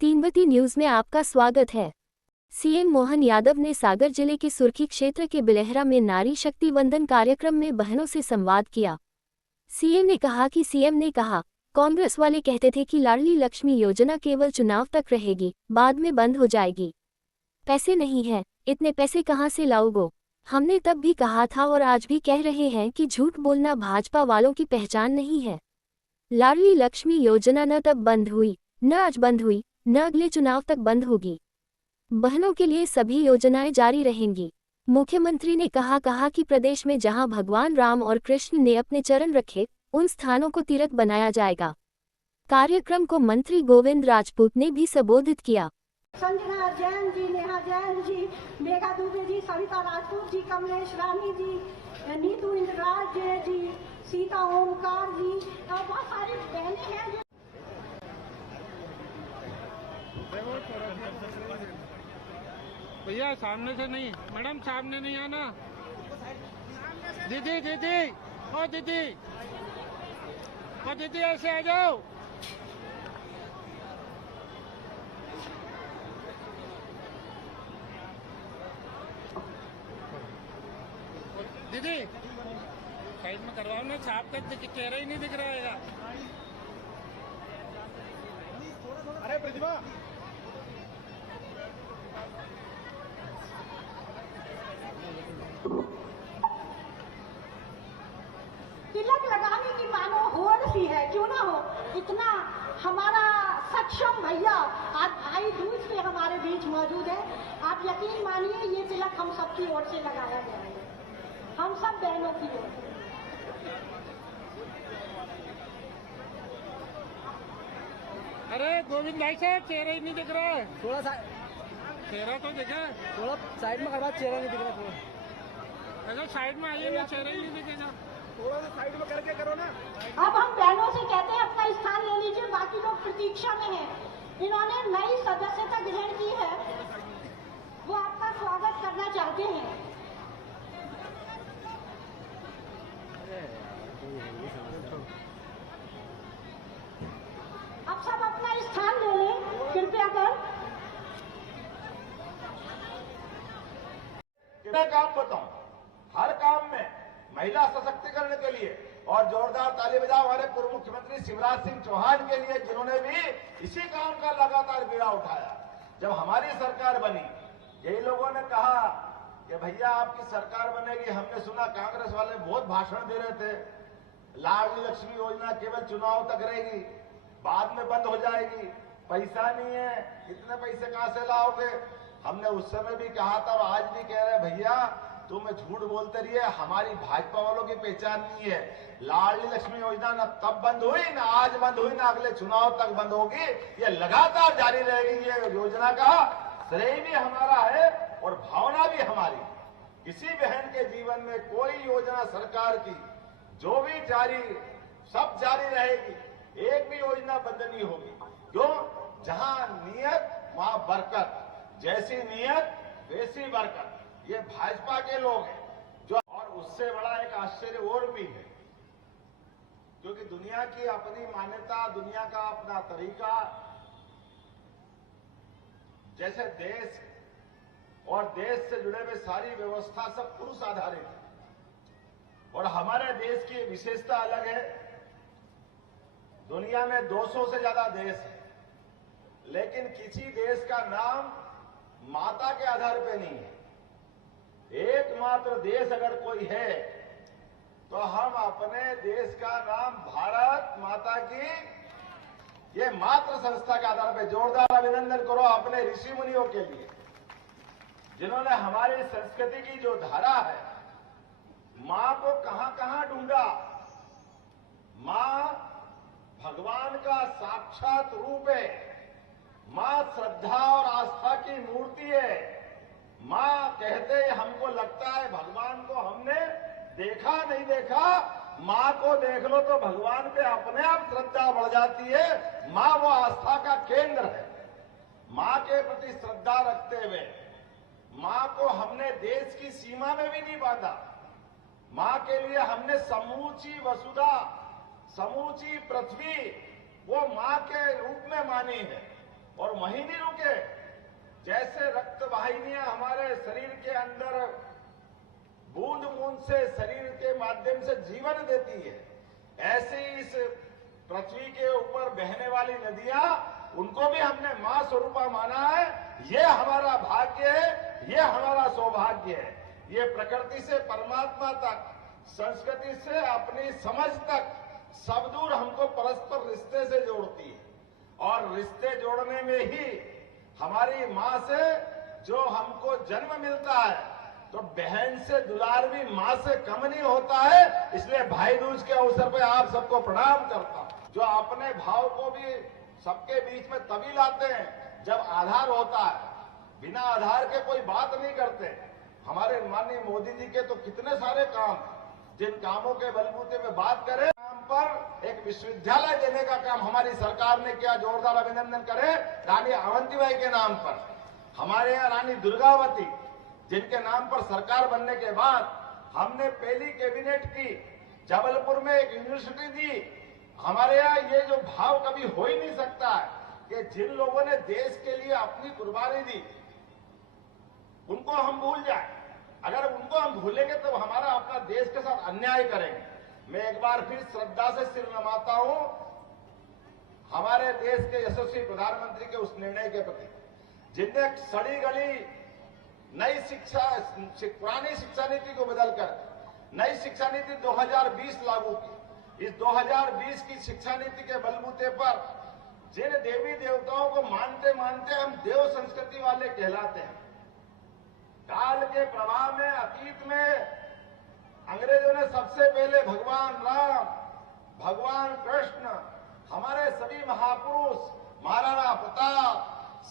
तीनवती news में आपका स्वागत है। सीएम मोहन यादव ने सागर जिले के सुर्खी क्षेत्र के बिलहरा में नारी शक्ति वंदन कार्यक्रम में बहनों से संवाद किया। सीएम ने कहा, कांग्रेस वाले कहते थे कि लाडली लक्ष्मी योजना केवल चुनाव तक रहेगी, बाद में बंद हो जाएगी। पैसे नहीं है, इतने पैसे कहां से लाओगे? हमने तब भी कहा था और आज भी कह रहे हैं कि झूठ बोलना भाजपा वालों की पहचान नहीं है। लाडली लक्ष्मी योजना न तब बंद हुई, न आज बंद हुई, न अगले चुनाव तक बंद होगी। बहनों के लिए सभी योजनाएं जारी रहेंगी। मुख्यमंत्री ने कहा कि प्रदेश में जहां भगवान राम और कृष्ण ने अपने चरण रखे, उन स्थानों को तीर्थ बनाया जाएगा। कार्यक्रम को मंत्री गोविंद राजपूत ने भी संबोधित किया। संजना जैन जी, नेहा जैन जी, मेघा दुबे जी, सविता राजपूत जी, कमलेश रानी जी, नीतू इंद्राज जी, सीता ओमकार जी और बहुत सारी बहनें हैं जो भैया सामने से नहीं, मैडम सामने नहीं आना। दीदी दीदी ओ दीदी ओ दीदी ऐसे आ जाओ। दीदी साइड में करवाओ ना, छाप तक चेहरा ही नहीं दिख रहा है। अरे प्रतिभा तिलक लगाने की मानो होड़ सी है, क्यों ना हो। इतना हमारा सक्षम भैया आज भाई दूज से हमारे बीच मौजूद है। आप यकीन मानिए ये तिलक हम सबकी ओर से लगाया गया है, हम सब बहनों की ओर से। अरे गोविंद भाई साहब चेहरा ही नहीं दिख रहा है। थोड़ा सा चेहरा तो दिखा, थोड़ा साइड में करवा, चेहरा नहीं दिख रहा। थोड़ा अगर साइड में आइए ना, चेहरा ही नहीं दिखेगा। थोड़ा सा साइड में करके करो ना। अब हम बहनों से कहते हैं अपना स्थान ले लीजिए, बाकी लोग प्रतीक्षा में हैं। इन्होंने नई सदस्यता ग्रहण की है, वो आपका स्वागत करना चाहते हैं। अब सब अपना स्थान ले लें कृपया कर। मैं काम बताऊं, हर काम में महिला सशक्तिकरण के लिए और जोरदार ताली बजाओ हमारे पूर्व मुख्यमंत्री शिवराज सिंह चौहान के लिए, जिन्होंने भी इसी काम का लगातार बीड़ा उठाया। जब हमारी सरकार बनी, यही लोगों ने कहा कि भैया आपकी सरकार बनेगी। हमने सुना कांग्रेस वाले बहुत भाषण दे रहे थे, लाडली लक्ष्मी योजना केवल चुनाव तक रहेगी, बाद में बंद हो जाएगी, पैसा नहीं है, इतने पैसे कहां से लाओगे। हमने उस समय भी कहा था और आज भी कह रहे भैया तुम झूठ बोलते रहिए, हमारी भाजपा वालों की पहचान नहीं है। लाडली लक्ष्मी योजना न तब बंद हुई, न आज बंद हुई, न अगले चुनाव तक बंद होगी। ये लगातार जारी रहेगी। ये योजना का श्रेय भी हमारा है और भावना भी हमारी। किसी बहन के जीवन में कोई योजना सरकार की जो भी जारी, सब जारी रहेगी, एक भी योजना बंद नहीं होगी। क्यों? जहां नियत वहां बरकत, जैसी नियत वैसी बरकत। ये भाजपा के लोग हैं जो, और उससे बड़ा एक आश्चर्य और भी है, क्योंकि दुनिया की अपनी मान्यता, दुनिया का अपना तरीका, जैसे देश और देश से जुड़े हुए सारी व्यवस्था सब पुरुष आधारित है और हमारे देश की विशेषता अलग है। दुनिया में 200 से ज्यादा देश है, लेकिन किसी देश का नाम माता के आधार पे नहीं है। एकमात्र देश अगर कोई है तो हम अपने देश का नाम भारत माता की, ये मात्र संस्था के आधार पर जोरदार अभिनंदन करो अपने ऋषि मुनियों के लिए, जिन्होंने हमारी संस्कृति की जो धारा है, मां को कहां कहां ढूंढा। मां भगवान का साक्षात रूप है, मां श्रद्धा और आस्था की मूर्ति है। मां कहते हमको लगता है भगवान को हमने देखा नहीं देखा, मां को देख लो तो भगवान पे अपने आप श्रद्धा बढ़ जाती है। मां वो आस्था का केंद्र है। मां के प्रति श्रद्धा रखते हुए मां को हमने देश की सीमा में भी नहीं बांधा। मां के लिए हमने समूची वसुधा, समूची पृथ्वी वो मां के रूप में मानी है। और वहीं नहीं रुके। जैसे रक्त वाहिनियां हमारे शरीर के अंदर बूंद बूंद से शरीर के माध्यम से जीवन देती है, ऐसे ही इस पृथ्वी के ऊपर बहने वाली नदियां, उनको भी हमने मां स्वरूपा माना है। ये हमारा भाग्य है, ये हमारा सौभाग्य है। ये प्रकृति से परमात्मा तक, संस्कृति से अपनी समझ तक सब दूर हमको परस्पर रिश्ते से जोड़ती है। और रिश्ते जोड़ने में ही हमारी मां से जो हमको जन्म मिलता है, तो बहन से दुलार भी मां से कम नहीं होता है। इसलिए भाई दूज के अवसर पे आप सबको प्रणाम करता हूं। जो अपने भाव को भी सबके बीच में तभी लाते हैं जब आधार होता है, बिना आधार के कोई बात नहीं करते। हमारे माननीय मोदी जी के तो कितने सारे काम, जिन कामों के बलबूते पे बात करें, नाम पर एक विश्वविद्यालय देने का काम हमारी सरकार ने किया, जोरदार अभिनंदन करें। रानी अवंतीबाई के नाम पर, हमारे यहाँ रानी दुर्गावती, जिनके नाम पर सरकार बनने के बाद हमने पहली कैबिनेट की, जबलपुर में एक यूनिवर्सिटी दी। हमारे यहाँ ये जो भाव कभी हो ही नहीं सकता है कि जिन लोगों ने देश के लिए अपनी कुर्बानी दी, उनको हम भूल जाए। अगर उनको हम भूलेंगे तो हमारा अपना देश के साथ अन्याय करेंगे। मैं एक बार फिर श्रद्धा से सिर नमाता हूं हमारे देश के यशस्वी प्रधानमंत्री के उस निर्णय के प्रति, जिनने सड़ी गली नई पुरानी शिक्षा नीति को बदलकर नई शिक्षा नीति 2020 लागू की। इस 2020 की शिक्षा नीति के बलबूते पर जिन देवी देवताओं को मानते मानते हम देव संस्कृति वाले कहलाते हैं, काल के प्रवाह में, अतीत में अंग्रेजों ने सबसे पहले भगवान राम, भगवान कृष्ण, हमारे सभी महापुरुष, महाराणा प्रताप,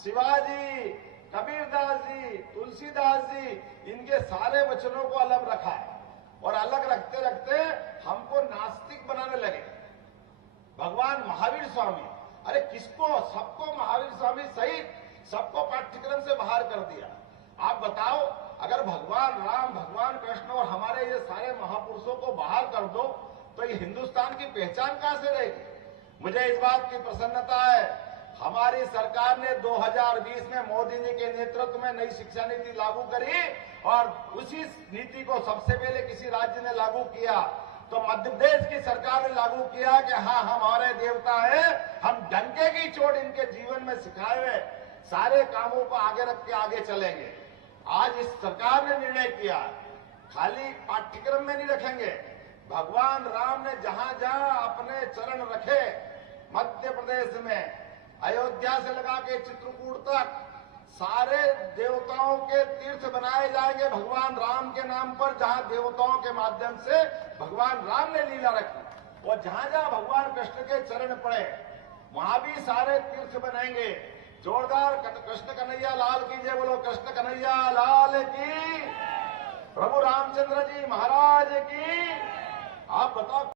शिवाजी, कबीरदास जी, तुलसीदास जी, इनके सारे वचनों को अलग रखा है। और अलग रखते रखते हमको नास्तिक बनाने लगे। भगवान महावीर स्वामी, अरे किसको, सबको महावीर स्वामी सहित सबको पाठ्यक्रम से बाहर कर दिया। आप बताओ, अगर भगवान राम, भगवान कृष्ण और हमारे ये सारे महापुरुषों को बाहर कर दो तो ये हिंदुस्तान की पहचान कहां से रहेगी। मुझे इस बात की प्रसन्नता है, हमारी सरकार ने 2020 में मोदी जी के नेतृत्व में नई शिक्षा नीति लागू करी और उसी नीति को सबसे पहले किसी राज्य ने लागू किया तो मध्य प्रदेश की सरकार ने लागू किया कि हाँ, हमारे देवता है, हम डंके की चोट इनके जीवन में सिखाए हुए सारे कामों को आगे रख के आगे चलेंगे। आज इस सरकार ने निर्णय किया, खाली पाठ्यक्रम में नहीं रखेंगे। भगवान राम ने जहां जहां अपने चरण रखे, मध्य प्रदेश में अयोध्या से लगा के चित्रकूट तक सारे देवताओं के तीर्थ बनाए जाएंगे भगवान राम के नाम पर। जहां देवताओं के माध्यम से भगवान राम ने लीला रखी और जहां जहां भगवान कृष्ण के चरण पड़े वहां भी सारे तीर्थ बनेंगे। जोरदार कृष्ण कन्हैया लाल की जय बोलो, कृष्ण कन्हैया लाल की, प्रभु रामचंद्र जी महाराज की। आप बताओ।